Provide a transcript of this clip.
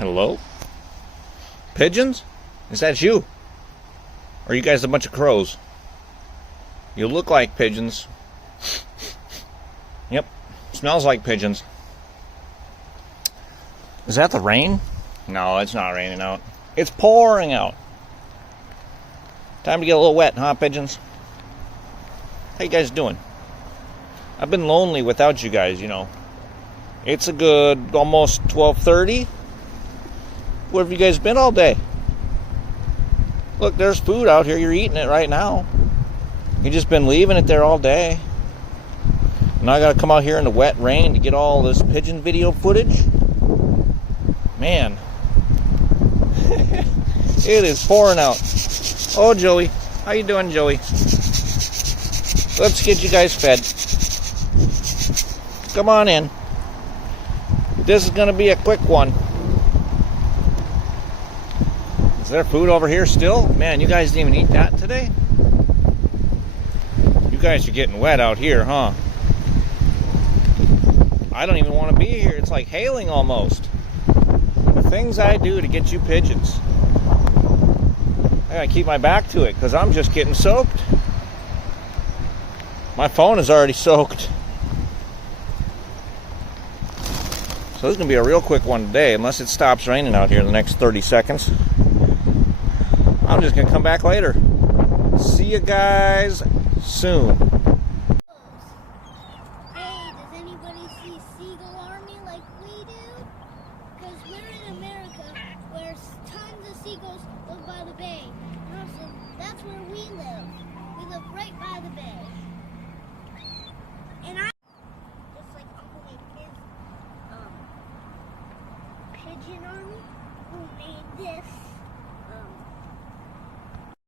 Hello? Pigeons? Is that you? Or are you guys a bunch of crows? You look like pigeons. Yep. Smells like pigeons. Is that the rain? No, it's not raining out. It's pouring out. Time to get a little wet, huh, pigeons? How you guys doing? I've been lonely without you guys, you know. It's a good almost 12:30. Where have you guys been all day? Look, there's food out here. You're eating it right now. You just been leaving it there all day. Now I gotta come out here in the wet rain to get all this pigeon video footage. Man. It is pouring out. Oh, Joey. How you doing, Joey? Let's get you guys fed. Come on in. This is gonna be a quick one. Is there food over here still? Man, you guys didn't even eat that today? You guys are getting wet out here, huh? I don't even want to be here. It's like hailing almost. The things I do to get you pigeons. I gotta keep my back to it because I'm just getting soaked. My phone is already soaked. So this is gonna be a real quick one today, unless it stops raining out here in the next 30 seconds. I'm just gonna come back later. See you guys soon. Hey, does anybody see Seagull Army like we do? Because we're in America where tons of seagulls live by the bay. And also, that's where we live. We live right by the bay. And I just like Uncle made his Pigeon Army.